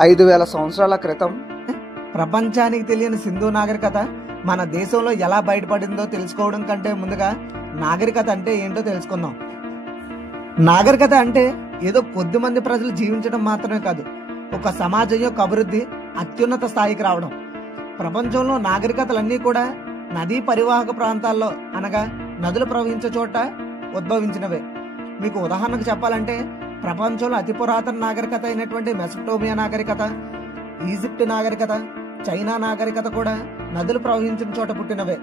5,000 సంవత్సరాల క్రితం ప్రపంచానికి తెలియని సింధు నాగరికత మన దేశంలో ఎలా బయటపడిందో తెలుసుకోవడం కంటే ముందుగా నాగరికత అంటే ఏంటో తెలుసుకుందాం. నాగరికత అంటే ఏదో కొద్ది మంది ప్రజలు జీవించడం మాత్రమే కాదు, ఒక సమాజం యొక్క అభివృద్ధి అత్యున్నత స్థాయికి రావడం. ప్రపంచంలో నాగరికతలన్నీ కూడా నదీ పరివాహక ప్రాంతాల్లో అనగా నదులు ప్రవహించే చోట ఉద్భవించినవే. మీకు ఉదాహరణకు చెప్పాలంటే ప్రపంచంలో అతి పురాతన నాగరికత అయినటువంటి మెసొపొటేమియా నాగరికత, ఈజిప్ట్ నాగరికత, చైనా నాగరికత కూడా నదులు ప్రవహించిన చోట పుట్టినవే.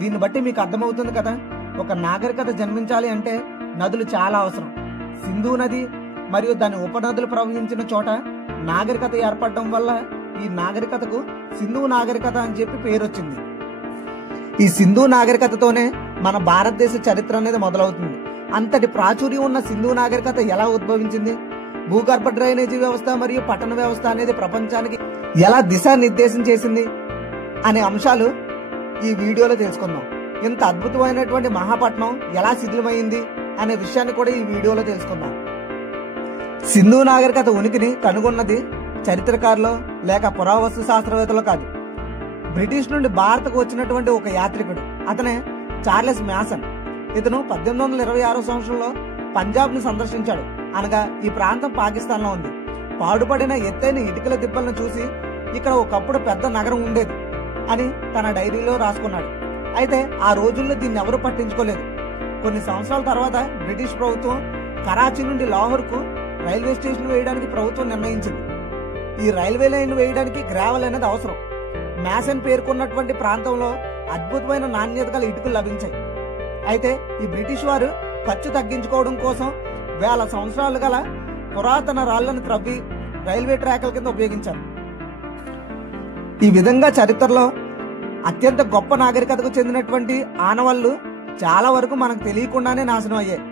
దీన్ని బట్టి మీకు అర్థమవుతుంది కదా, ఒక నాగరికత జన్మించాలి అంటే నదులు చాలా అవసరం. సింధు నది మరియు దాని ఉపనదులు ప్రవహించిన చోట నాగరికత ఏర్పడడం వల్ల ఈ నాగరికతకు సింధు నాగరికత అని చెప్పి పేరు వచ్చింది. ఈ సింధు నాగరికతతోనే మన భారతదేశ చరిత్ర అనేది మొదలవుతుంది. అంతటి ప్రాచుర్యం ఉన్న సింధు నాగరికత ఎలా ఉద్భవించింది, భూగర్భ డ్రైనేజీ వ్యవస్థ మరియు పట్టణ వ్యవస్థ అనేది ప్రపంచానికి ఎలా దిశానిర్దేశం చేసింది అనే అంశాలు ఈ వీడియోలో తెలుసుకుందాం. ఇంత అద్భుతమైనటువంటి మహాపట్నం ఎలా శిథిలమైంది అనే విషయాన్ని కూడా ఈ వీడియోలో తెలుసుకుందాం. సింధు నాగరికత ఉనికిని కనుగొన్నది చరిత్రకారులు లేక పురావస్తు శాస్త్రవేత్తలు కాదు. బ్రిటిష్ నుండి భారత్కు వచ్చినటువంటి ఒక యాత్రికుడు, అతనే చార్లెస్ మ్యాసన్. ఇతను 1826 సంవత్సరంలో పంజాబ్ ను సందర్శించాడు. అనగా ఈ ప్రాంతం పాకిస్తాన్ లో ఉంది. పాడుపడిన ఎత్తైన ఇటుకల దిబ్బలను చూసి ఇక్కడ ఒకప్పుడు పెద్ద నగరం ఉండేది అని తన డైరీలో రాసుకున్నాడు. అయితే ఆ రోజుల్లో దీన్ని ఎవరూ పట్టించుకోలేదు. కొన్ని సంవత్సరాల తర్వాత బ్రిటిష్ ప్రభుత్వం కరాచీ నుండి లాహోర్ కు రైల్వే స్టేషన్ వేయడానికి ప్రభుత్వం నిర్ణయించింది. ఈ రైల్వే లైన్ వేయడానికి గ్రావెల్ అనేది అవసరం. మ్యాసన్ పేర్కొన్నటువంటి ప్రాంతంలో అద్భుతమైన నాణ్యత గల ఇటుకలు లభించాయి. అయితే ఈ బ్రిటిష్ వారు ఖర్చు తగ్గించుకోవడం కోసం 1000 సంవత్సరాలు గల పురాతన రాళ్లను త్రవ్వి రైల్వే ట్రాక్ల కింద ఉపయోగించారు. ఈ విధంగా చరిత్రలో అత్యంత గొప్ప నాగరికతకు చెందినటువంటి ఆనవాళ్లు చాలా వరకు మనకు తెలియకుండానే నాశనం అయ్యాయి.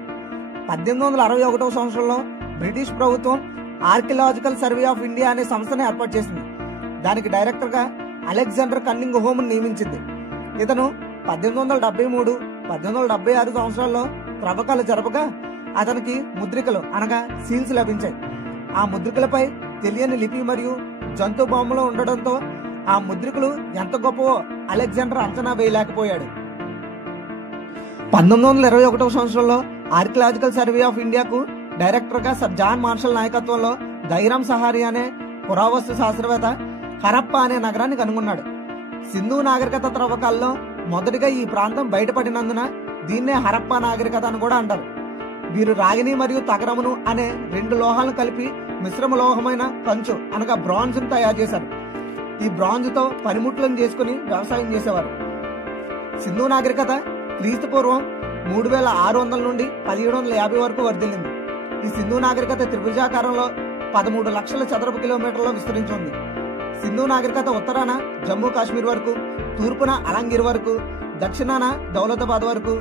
1861 సంవత్సరంలో బ్రిటిష్ ప్రభుత్వం ఆర్కియలాజికల్ సర్వే ఆఫ్ ఇండియా అనే సంస్థను ఏర్పాటు చేసింది. దానికి డైరెక్టర్ గా అలెగ్జాండర్ కన్నింగ్ హోమ్ నియమించింది. ఇతను 1873, 1876 సంవత్సరాల్లో త్రవ్వకాలు జరపగా అతనికి ముద్రికలు అనగా సీల్స్ లభించాయి. ఆ ముద్రికలపై తెలియని లిపి మరియు జంతు బొమ్మలు ఉండడంతో ఆ ముద్రికలు ఎంత గొప్పవో అలెగ్జాండర్ అంచనా వేయలేకపోయాడు. 1921 సంవత్సరంలో ఆర్కియలాజికల్ సర్వే ఆఫ్ ఇండియాకు డైరెక్టర్ గా సర్ జాన్ మార్షల్ నాయకత్వంలో దైరామ్ సహారి అనే పురావస్తు శాస్త్రవేత్త హరప్ప అనే నగరాన్ని కనుగొన్నాడు. సింధు నాగరికత త్రవ్వకాల్లో మొదటిగా ఈ ప్రాంతం బయటపడినందున దీన్నే హరప్ప నాగరికత అని కూడా అంటారు. వీరు రాగిని మరియు తగరమును అనే 2 లోహాలను కలిపి మిశ్రమ లోహమైన కంచు అనగా బ్రాంజ్ ను తయారు చేశారు. ఈ బ్రాంజ్ తో పనిముట్లను చేసుకుని వ్యవసాయం చేసేవారు. సింధు నాగరికత క్రీస్తు పూర్వం 3600 నుండి 1750 వరకు వర్ధిల్లింది. ఈ సింధు నాగరికత త్రిభుజాకారంలో 13 లక్షల చదరపు కిలోమీటర్లో విస్తరించి ఉంది. సింధు నాగరికత ఉత్తరాన జమ్మూ కాశ్మీర్ వరకు, తూర్పున అలంగిర్ వరకు, దక్షిణాన దౌలతాబాద్ వరకు,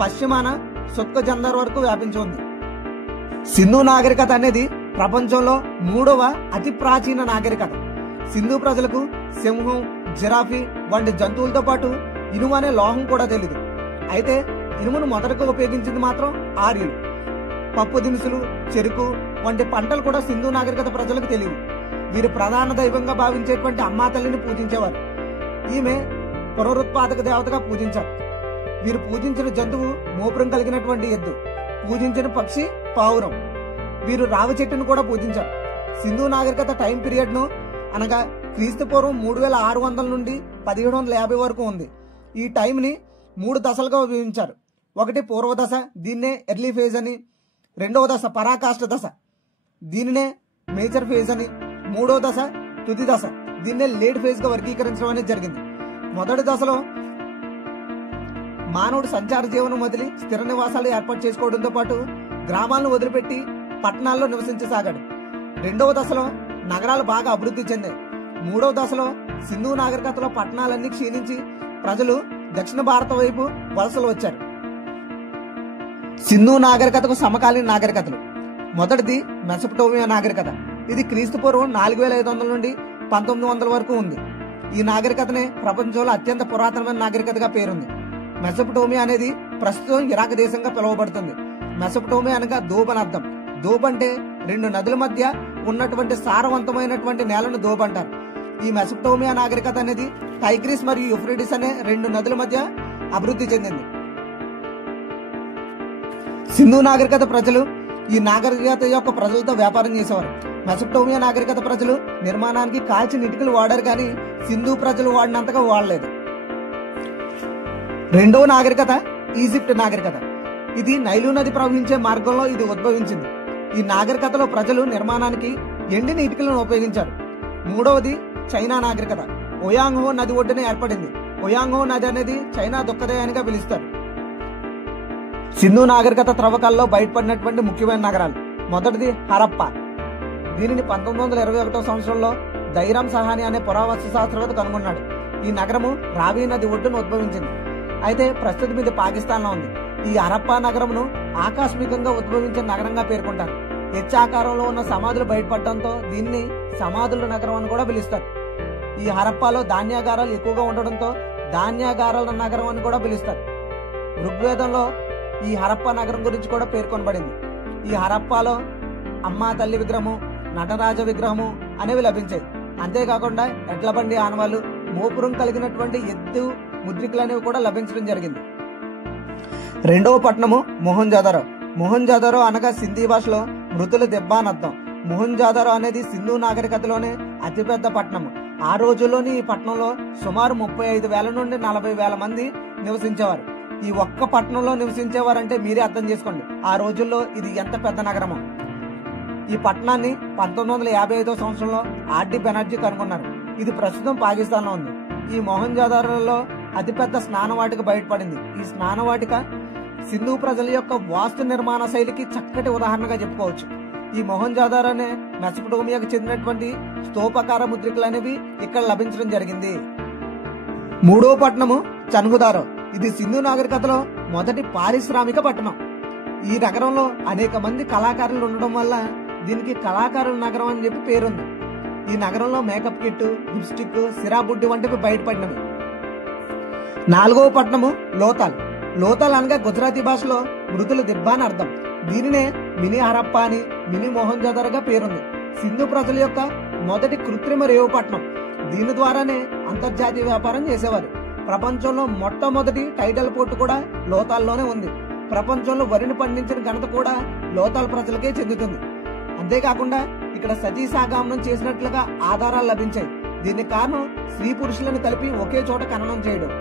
పశ్చిమాన సుత్కజందర్ వరకు వ్యాపించి ఉంది. సింధు నాగరికత అనేది ప్రపంచంలో 3వ అతి ప్రాచీన నాగరికత. సింధు ప్రజలకు సింహం, జిరాఫీ వంటి జంతువులతో పాటు ఇనుము అనే లోహం కూడా తెలియదు. అయితే ఇనుమును మొదటగా ఉపయోగించింది మాత్రం ఆర్యులు. పప్పు దినుసులు, చెరుకు వంటి పంటలు కూడా సింధు నాగరికత ప్రజలకు తెలియవు. వీరు ప్రధాన దైవంగా భావించేటువంటి అమ్మా తల్లిని పూజించేవారు. ఈమె పునరుత్పాదక దేవతగా పూజించారు. వీరు పూజించిన జంతువు మోపురం కలిగినటువంటి ఎద్దు, పూజించిన పక్షి పావురం. వీరు రావి చెట్టును కూడా పూజించారు. సింధు నాగరికత టైం పీరియడ్ ను అనగా క్రీస్తు పూర్వం 3600 నుండి 1750 వరకు ఉంది. ఈ టైం ని 3 దశలుగా విభజించారు. ఒకటి పూర్వ దశ, దీన్నే ఎర్లీ ఫేజ్ అని. రెండవ దశ పరాకాష్ఠ దశ, దీనినే మేజర్ ఫేజ్ అని. మూడవ దశ తుది దశ, దీన్నే లేట్ ఫేజ్ గా వర్గీకరించడం అనేది జరిగింది. మొదటి దశలో మానవుడు సంచార జీవనం వదిలి స్థిర నివాసాలు ఏర్పాటు చేసుకోవడంతో పాటు గ్రామాలను వదిలిపెట్టి పట్టణాల్లో నివసించసాగాడు. రెండవ దశలో నగరాలు బాగా అభివృద్ధి చెందాయి. మూడవ దశలో సింధు నాగరికతలో పట్టణాలన్నీ క్షీణించి ప్రజలు దక్షిణ భారత వైపు వలసలు వచ్చారు. సింధు నాగరికతకు సమకాలీన నాగరికతలు. మొదటిది మెసొపొటేమియా నాగరికత. ఇది క్రీస్తు పూర్వం 4500 నుండి 1900 వరకు ఉంది. ఈ నాగరికతనే ప్రపంచంలో అత్యంత పురాతనమైన నాగరికతగా పేరుంది. మెసొపొటేమియా అనేది ప్రస్తుతం ఇరాక్ దేశంగా పిలువబడుతుంది. మెసొపొటేమియా అనగా దూబ్ అని అర్థం. దూబ్ అంటే రెండు నదుల మధ్య ఉన్నటువంటి సారవంతమైనటువంటి నేలను దోబ్ అంటారు. ఈ మెసొపొటేమియా నాగరికత అనేది టైగ్రిస్ మరియు యూఫ్రటీస్ అనే రెండు నదుల మధ్య అభివృద్ధి చెందింది. సింధు నాగరికత ప్రజలు ఈ నాగరికత యొక్క ప్రజలతో వ్యాపారం చేసేవారు. మెసొపొటేమియా నాగరికత ప్రజలు నిర్మాణానికి కాల్చిన ఇటుకలు వాడారు, కానీ సింధు ప్రజలు వాడినంతగా వాడలేదు. రెండవ నాగరికత ఈజిప్ట్ నాగరికత. ఇది నైలు నది ప్రవహించే మార్గంలో ఇది ఉద్భవించింది. ఈ నాగరికతలో ప్రజలు నిర్మాణానికి ఎండిన ఇటుకలను ఉపయోగించారు. మూడవది చైనా నాగరికత. ఒయాంగ్హో నది ఒడ్డున ఏర్పడింది. ఒయాంగ్హో నది అనేది చైనా దుఃఖదయానిగా పిలుస్తారు. సింధు నాగరికత త్రవ్వకాల్లో బయటపడినటువంటి ముఖ్యమైన నగరాలు. మొదటిది హరప్పా. దీనిని 1921 సంవత్సరంలో దైరామ్ సహాని అనే పురావస్తు శాస్త్రవేత్త కనుగొన్నాడు. ఈ నగరము రావి నది ఒడ్డున ఉద్భవించింది. అయితే ప్రస్తుతం ఇది పాకిస్తాన్ లో ఉంది. ఈ హరప్పా నగరమును ఆకస్మికంగా ఉద్భవించిన నగరంగా పేర్కొంటారు. హెచ్ ఆకారంలో ఉన్న సమాధులు బయటపడడంతో దీన్ని సమాధుల నగరం అని కూడా పిలుస్తారు. ఈ హరప్పాలో ధాన్యాగారాలు ఎక్కువగా ఉండడంతో ధాన్యాగారాల నగరం అని కూడా పిలుస్తారు. ఋగ్వేదంలో ఈ హరప్పా నగరం గురించి కూడా పేర్కొనబడింది. ఈ హరప్పాలో అమ్మా తల్లి విగ్రహము, నటరాజ విగ్రహము అనేవి లభించాయి. అంతేకాకుండా ఎడ్ల బండి ఆనవాళ్లు, మోపురం కలిగినటువంటి ఎత్తు ముద్రికలు అనేవి కూడా లభించడం జరిగింది. రెండవ పట్టణము మొహంజోదారో. మొహంజోదారో అనగా సింధీ భాషలో మృతుల దెబ్బ అని అర్థం. మొహంజోదారో అనేది సింధు నాగరికతలోనే అతిపెద్ద పట్టణము. ఆ రోజుల్లోని ఈ పట్టణంలో సుమారు 35,000 నుండి 40,000 మంది నివసించేవారు. ఈ ఒక్క పట్టణంలో నివసించేవారంటే మీరే అర్థం చేసుకోండి ఆ రోజుల్లో ఇది ఎంత పెద్ద నగరమో. ఈ పట్టణాన్ని 1955 సంవత్సరంలో ఆర్డి బెనర్జీ కనుగొన్నారు. ఇది ప్రస్తుతం పాకిస్తాన్ లో ఉంది. ఈ మొహంజోదారోలో అతిపెద్ద స్నానవాటిక బయటపడింది. ఈ స్నానవాటిక సింధు ప్రజల యొక్క వాస్తు నిర్మాణ శైలికి చక్కటి ఉదాహరణగా చెప్పుకోవచ్చు. ఈ మొహంజోదారో అనే మెసొపొటేమియాకు చెందినటువంటి స్తూపాకార ముద్రికలు అనేవి ఇక్కడ లభించడం జరిగింది. మూడో పట్టణము చన్హుదారో. ఇది సింధు నాగరికతలో మొదటి పారిశ్రామిక పట్టణం. ఈ నగరంలో అనేక మంది కళాకారులు ఉండడం వల్ల దీనికి కళాకారుల నగరం అని చెప్పి పేరుంది. ఈ నగరంలో మేకప్ కిట్, లిప్స్టిక్, సిరాబుడ్డి వంటివి బయటపడినవి. నాలుగవ పట్టణము లోతాల్. లోతాల్ అనగా గుజరాతీ భాషలో మృతుల దిబ్బ అని అర్థం. దీనినే మినీ హరప్పా అని, మినీ మొహంజోదారోగా పేరుంది. సింధు ప్రజల యొక్క మొదటి కృత్రిమ రేవు పట్టణం. దీని ద్వారానే అంతర్జాతీయ వ్యాపారం చేసేవారు. ప్రపంచంలో మొట్టమొదటి టైడల్ పోర్టు కూడా లోతాల్లోనే ఉంది. ప్రపంచంలో వరిని పండించిన ఘనత కూడా లోతాల్ ప్రజలకే చెందుతుంది. అంతేకాకుండా ఇక్కడ సతీ సాగమనం చేసినట్లుగా ఆధారాలు లభించాయి. దీనికి కారణం స్త్రీ పురుషులను కలిపి ఒకే చోట ఖననం చేయడం.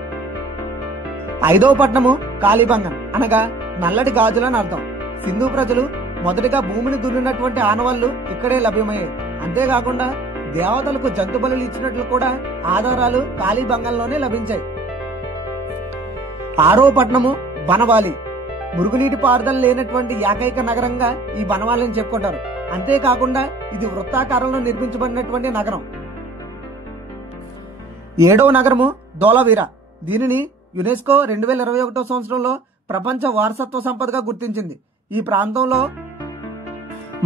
ఐదవ పట్టణము కాళీబంగన్ అనగా నల్లటి గాజులని అర్థం. సింధు ప్రజలు మొదటిగా భూమిని దున్నినటువంటి ఆనవాళ్లు ఇక్కడే లభ్యమయ్యాయి. అంతేకాకుండా దేవతలకు జంతు బలులు ఇచ్చినట్లు కూడా ఆధారాలు కాళీబంగన్లోనే లభించాయి. ఆరో పట్టణము బనవాలి. మురుగునీటి పారుదల లేనటువంటి ఏకైక నగరంగా ఈ బనవాలిని చెప్పుకుంటారు. అంతేకాకుండా ఇది వృత్తాకారంలో నిర్మించబడినటువంటి నగరం. ఏడవ నగరము ధోలావీరా. దీనిని యునెస్కో 2021 సంవత్సరంలో ప్రపంచ వారసత్వ సంపదగా గుర్తించింది. ఈ ప్రాంతంలో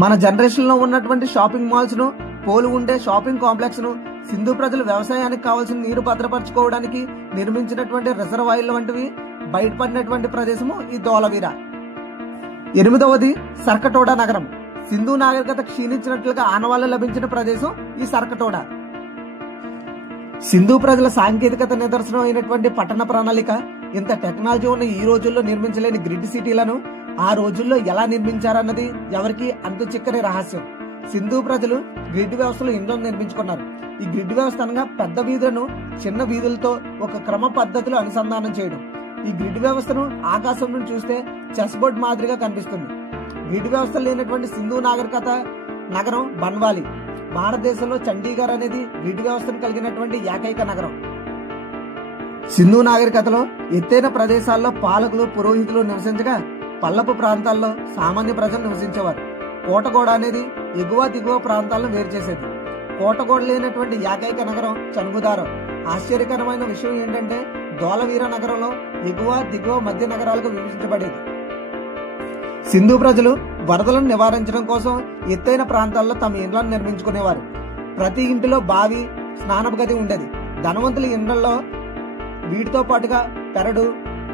మన జనరేషన్ లో ఉన్నటువంటి షాపింగ్ మాల్స్ ను పోలి ఉండే షాపింగ్ కాంప్లెక్స్ ను, సింధు ప్రజలు వ్యవసాయానికి కావాల్సిన నీరు భద్రపరచుకోవడానికి నిర్మించినటువంటి రిజర్వాయర్ల వంటివి బయటపడినటువంటి ప్రదేశము ఈ ధోలావీరా. ఎనిమిదవది సర్కటోడా నగరం. సింధు నాగరికత క్షీణించినట్లుగా ఆనవాళ్లు లభించిన ప్రదేశం ఈ సర్కటోడా. సింధు ప్రజల సాంకేతికత నిదర్శనం అయినటువంటి పట్టణ ప్రణాళిక. ఇంత టెక్నాలజీ ఉన్న ఈ రోజుల్లో నిర్మించలేని గ్రిడ్ సిటీలను ఆ రోజుల్లో ఎలా నిర్మించారన్నది ఎవరికి అంతు చిక్కని రహస్యం. సింధు ప్రజలు గ్రిడ్ వ్యవస్థలో ఇండ్లను నిర్మించుకున్నారు. ఈ గ్రిడ్ వ్యవస్థ అనగా పెద్ద వీధులను చిన్న వీధులతో ఒక క్రమ పద్ధతిలో అనుసంధానం చేయడం. ఈ గ్రిడ్ వ్యవస్థను ఆకాశం నుంచి చూస్తే చెస్ బోర్డ్ మాదిరిగా కనిపిస్తుంది. గ్రిడ్ వ్యవస్థ లేనటువంటి సింధు నాగరికత నగరం బన్వాలి. భారతదేశంలో చండీగఢ్ అనేది గ్రిడ్ వ్యవస్థను కలిగినటువంటి ఏకైక నగరం. సింధు నాగరికతలో ఎత్తైన ప్రదేశాల్లో పాలకులు, పురోహితులు నివసించగా పల్లపు ప్రాంతాల్లో సామాన్య ప్రజలు నివసించేవారు. కోటగోడ అనేది ఎగువ దిగువ ప్రాంతాలను వేరు చేసేది. కోటగోడ లేనటువంటి ఏకైక నగరం చన్హుదారో. ఆశ్చర్యకరమైన విషయం ఏంటంటే ధోలావీరా నగరంలో ఎగువ దిగువ మధ్య నగరాలకు విభజించబడేది. సింధు ప్రజలు వరదలను నివారించడం కోసం ఎత్తైన ప్రాంతాల్లో తమ ఇండ్లను నిర్మించుకునేవారు. ప్రతి ఇంటిలో బావి, స్నానపు గది ఉండేది. ధనవంతుల ఇండ్లలో వీటితో పాటుగా పెరడు,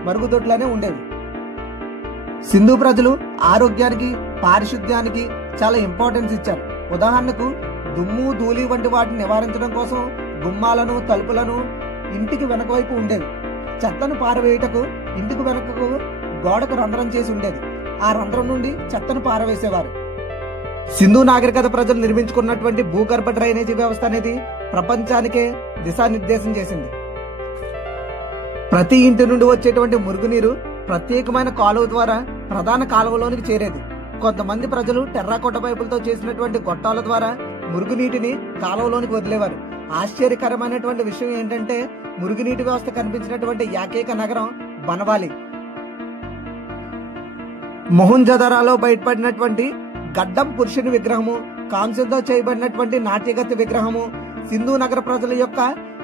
మరుగుదొడ్లనే ఉండేవి. సింధు ప్రజలు ఆరోగ్యానికి, పారిశుద్ధ్యానికి, చాలా ఇంపార్టెన్స్ ఇచ్చారు. ఉదాహరణకు దుమ్ము ధూళి వంటి వాటిని నివారించడం కోసం గుమ్మాలను తలుపులను ఇంటికి వెనక వైపు ఉండేవి. చెత్తను పారవేయుటకు ఇంటికి వెనకకు గోడకు రంధ్రం చేసి ఉండేది. ఆ రంధ్రం నుండి చెత్తను పారవేసేవారు. సింధు నాగరికత ప్రజలు నిర్మించుకున్నటువంటి భూగర్భ డ్రైనేజీ వ్యవస్థ అనేది ప్రపంచానికే దిశానిర్దేశం చేసింది. ప్రతి ఇంటి నుండి వచ్చేటువంటి మురుగునీరు ప్రత్యేకమైన కాలువ ద్వారా ప్రధాన కాలువలోనికి చేరేది. కొంతమంది ప్రజలు టెర్రాకోట పైపులతో చేసినటువంటి గొట్టాల ద్వారా మురుగునీటిని కాలువలోనికి వదిలేవారు. ఆశ్చర్యకరమైనటువంటి విషయం ఏంటంటే మురుగునీటి వ్యవస్థ కనిపించినటువంటి ఏకైక నగరం బనవాలి. మొహంజదారోలో బయటపడినటువంటి గడ్డం పురుషుని విగ్రహము, కాంస్యంతో చేయబడినటువంటి నాట్యగతి విగ్రహము సింధు నగర ప్రజల యొక్క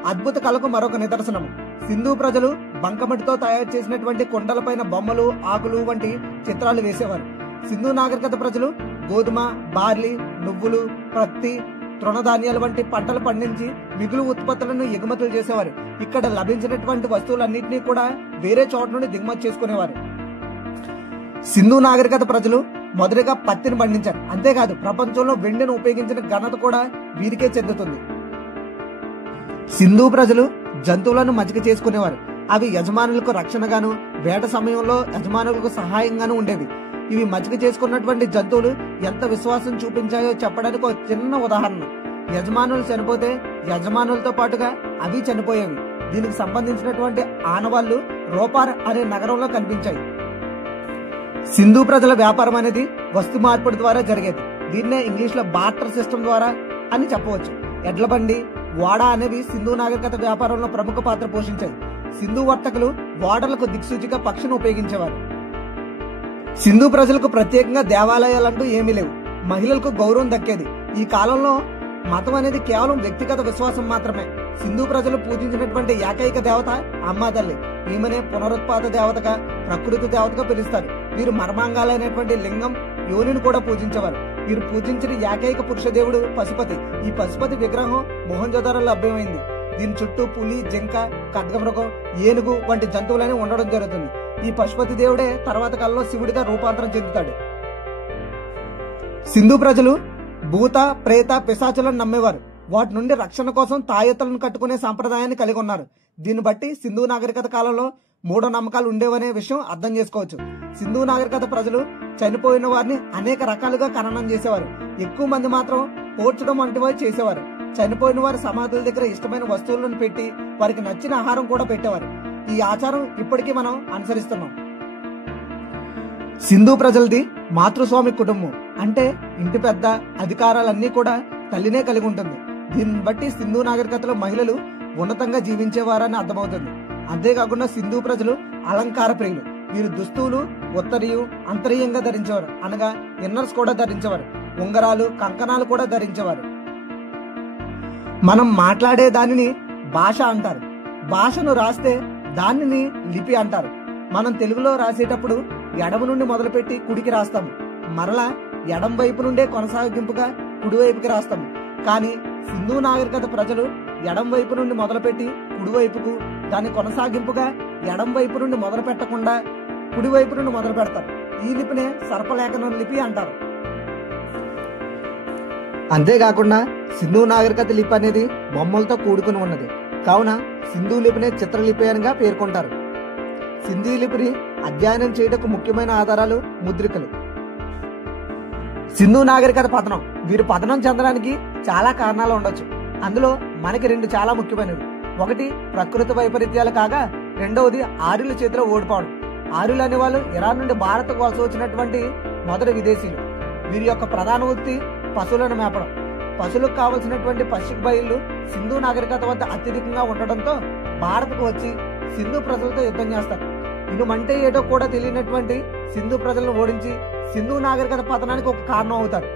అద్భుత కళకు మరొక నిదర్శనము. సింధు ప్రజలు బంకమట్టితో తయారు చేసినటువంటి కొండలపైన బొమ్మలు, ఆకులు వంటి చిత్రాలు వేసేవారు. సింధు నాగరికత ప్రజలు గోధుమ, బార్లీ, నువ్వులు, ప్రత్తి, తృణధాన్యాలు వంటి పంటలు పండించి మిగులు ఉత్పత్తులను ఎగుమతులు చేసేవారు. ఇక్కడ లభించినటువంటి వస్తువులన్నింటినీ కూడా వేరే చోట నుండి దిగుమతి చేసుకునేవారు. సింధు నాగరికత ప్రజలు మొదటగా పత్తిని పండించారు. అంతేకాదు ప్రపంచంలో వెండిని ఉపయోగించిన ఘనత కూడా వీరికే చెందుతుంది. సింధు ప్రజలు జంతువులను మచ్చిక చేసుకునేవారు. అవి యజమానులకు రక్షణగాను, వేట సమయంలో యజమానులకు సహాయంగాను ఉండేవి. ఇవి మచ్చిక చేసుకున్నటువంటి జంతువులు ఎంత విశ్వాసం చూపించాయో చెప్పడానికి ఒక చిన్న ఉదాహరణ. యజమానులు చనిపోతే యజమానులతో పాటుగా అవి చనిపోయేవి. దీనికి సంబంధించినటువంటి ఆనవాళ్లు రోపార్ అనే నగరంలో కనిపించాయి. సింధు ప్రజల వ్యాపారం అనేది వస్తు మార్పిడి ద్వారా జరిగేది. దీన్నే ఇంగ్లీష్ లో బార్టర్ సిస్టమ్ ద్వారా అని చెప్పవచ్చు. ఎడ్ల బండి, ఓడ అనేవి సింధు నాగరికత వ్యాపారంలో ప్రముఖ పాత్ర పోషించాయి. సింధు వర్తకులు ఓడలకు దిక్సూచిగా పక్షిని ఉపయోగించేవారు. సింధు ప్రజలకు ప్రత్యేకంగా దేవాలయాలంటూ ఏమీ లేవు. మహిళలకు గౌరవం దక్కేది. ఈ కాలంలో మతం అనేది కేవలం వ్యక్తిగత విశ్వాసం మాత్రమే. సింధు ప్రజలు పూజించినటువంటి ఏకైక దేవత అమ్మా తల్లి. ఈమెనే పునరుత్పాద దేవతగా, ప్రకృతి దేవతగా పిలుస్తారు. వీరు మర్మాంగాలైనటువంటి లింగం, యోనిని కూడా పూజించేవారు. వీరు పూజించిన ఏకైక పురుష దేవుడు పశుపతి. ఈ పశుపతి విగ్రహం మొహంజదారోలో లభ్యమైంది. దీని చుట్టూ పులి, జింక, ఖడ్గమృగం, ఏనుగు వంటి జంతువులని ఉండడం జరుగుతుంది. ఈ పశుపతి దేవుడే తర్వాత కాలంలో శివుడిగా రూపాంతరం చెందుతాడు. సింధు ప్రజలు భూత, ప్రేత, పిశాచులను నమ్మేవారు. వాటి నుండి రక్షణ కోసం తాయెత్తులను కట్టుకునే సంప్రదాయాన్ని కలిగి ఉన్నారు. దీన్ని బట్టి సింధు నాగరికత కాలంలో మూఢనమ్మకాలు ఉండేవనే విషయం అర్థం చేసుకోవచ్చు. సింధు నాగరికత ప్రజలు చనిపోయిన వారిని అనేక రకాలుగా ఖననం చేసేవారు. ఎక్కువ మంది మాత్రం పోడ్చడం వంటివి చేసేవారు. చనిపోయిన వారి సమాధుల దగ్గర ఇష్టమైన వస్తువులను పెట్టి వారికి నచ్చిన ఆహారం కూడా పెట్టేవారు. ఈ ఆచారం ఇప్పటికీ మనం అనుసరిస్తున్నాం. సింధు ప్రజలది మాతృస్వామి కుటుంబం. అంటే ఇంటి పెద్ద, అధికారాలన్నీ కూడా తల్లినే కలిగి ఉంటుంది. దీన్ని బట్టి సింధు నాగరికతలో మహిళలు ఉన్నతంగా జీవించేవారని అర్థమవుతుంది. అంతేకాకుండా సింధు ప్రజలు అలంకార ప్రియులు. వీరు దుస్తువులు ఉత్తరీయం, అంతరీయంగా ధరించేవారు. అనగా ఇన్నర్స్ కూడా ధరించేవారు. ఉంగరాలు, కంకణాలు కూడా ధరించేవారు. మనం మాట్లాడే దానిని భాష అంటారు. భాషను రాస్తే దానిని లిపి అంటారు. మనం తెలుగులో రాసేటప్పుడు ఎడమ నుండి మొదలుపెట్టి కుడికి రాస్తాము. మరలా ఎడం వైపు నుండే కొనసాగింపుగా కుడివైపుకి రాస్తాము. కానీ సింధు నాగరికత ప్రజలు ఎడం వైపు నుండి మొదలుపెట్టి కుడివైపుకు, దాని కొనసాగింపుగా ఎడం వైపు నుండి మొదలు పెట్టకుండా కుడివైపు నుండి మొదలు పెడతారు. ఈ లిపినే సర్పలేఖనం లిపి అంటారు. అంతేకాకుండా సింధు నాగరికత లిపి అనేది బొమ్మలతో కూడుకుని ఉన్నది. కావున సింధు లిపినే చిత్రలిపి అనిగా పేర్కొంటారు. సింధు లిపిని అధ్యయనం చేయడానికి ముఖ్యమైన ఆధారాలు ముద్రికలు. సింధు నాగరికత పతనం. వీరు పతనం చెందడానికి చాలా కారణాలు ఉండొచ్చు. అందులో మనకి రెండు చాలా ముఖ్యమైనవి. ఒకటి ప్రకృతి వైపరీత్యాలు కాగా, రెండవది ఆర్యుల చేతిలో ఓడిపోవడం. ఆర్యులు అనే వాళ్ళు ఇరాన్ నుండి భారత్ వలస వచ్చినటువంటి మొదటి విదేశీయులు. వీరి యొక్క ప్రధాన వృత్తి పశువులను మేపడం. పశువులకు కావలసినటువంటి పశువుల బయళ్ళు సింధు నాగరికత వద్ద అత్యధికంగా ఉండటంతో భారత్కు వచ్చి సింధు ప్రజలతో యుద్ధం చేస్తారు. ఇనుమంటే ఏటో కూడా తెలియనటువంటి సింధు ప్రజలను ఓడించి సింధు నాగరికత పతనానికి ఒక కారణం అవుతారు.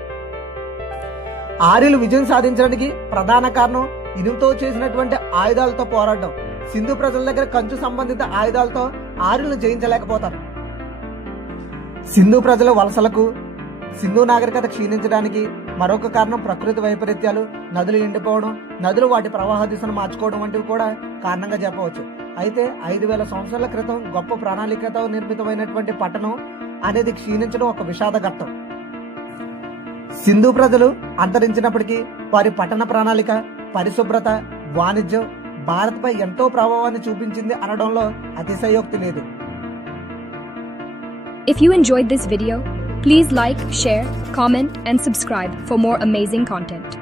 ఆర్యులు విజయం సాధించడానికి ప్రధాన కారణం ఇనుముతో చేసినటువంటి ఆయుధాలతో పోరాడడం. సింధు ప్రజల దగ్గర కంచు సంబంధిత ఆయుధాలతో ఆర్యులను జయించలేకపోతారు. సింధు ప్రజల వలసలకు, సింధు నాగరికత క్షీణించడానికి మరొక కారణం ప్రకృతి వైపరీత్యాలు, నదులు ఎండిపోవడం, నదులు వాటి ప్రవాహ దిశను మార్చుకోవడం వంటివి కూడా కారణంగా చెప్పవచ్చు. అయితే 5000 సంవత్సరాల క్రితం గొప్ప ప్రణాళికతో నిర్మితమైనటువంటి పట్టణం అనేది క్షీణించడం ఒక విషాద ఘట్టం. సింధు ప్రజలు అంతరించినప్పటికీ వారి పట్టణ ప్రణాళిక, పరిశుభ్రత, వాణిజ్యం భారత్పై ఎంతో ప్రభావాన్ని చూపించింది అనడంలో అతిశయోక్తి లేదు. If you enjoyed this video, please like, share, comment and subscribe for more amazing content.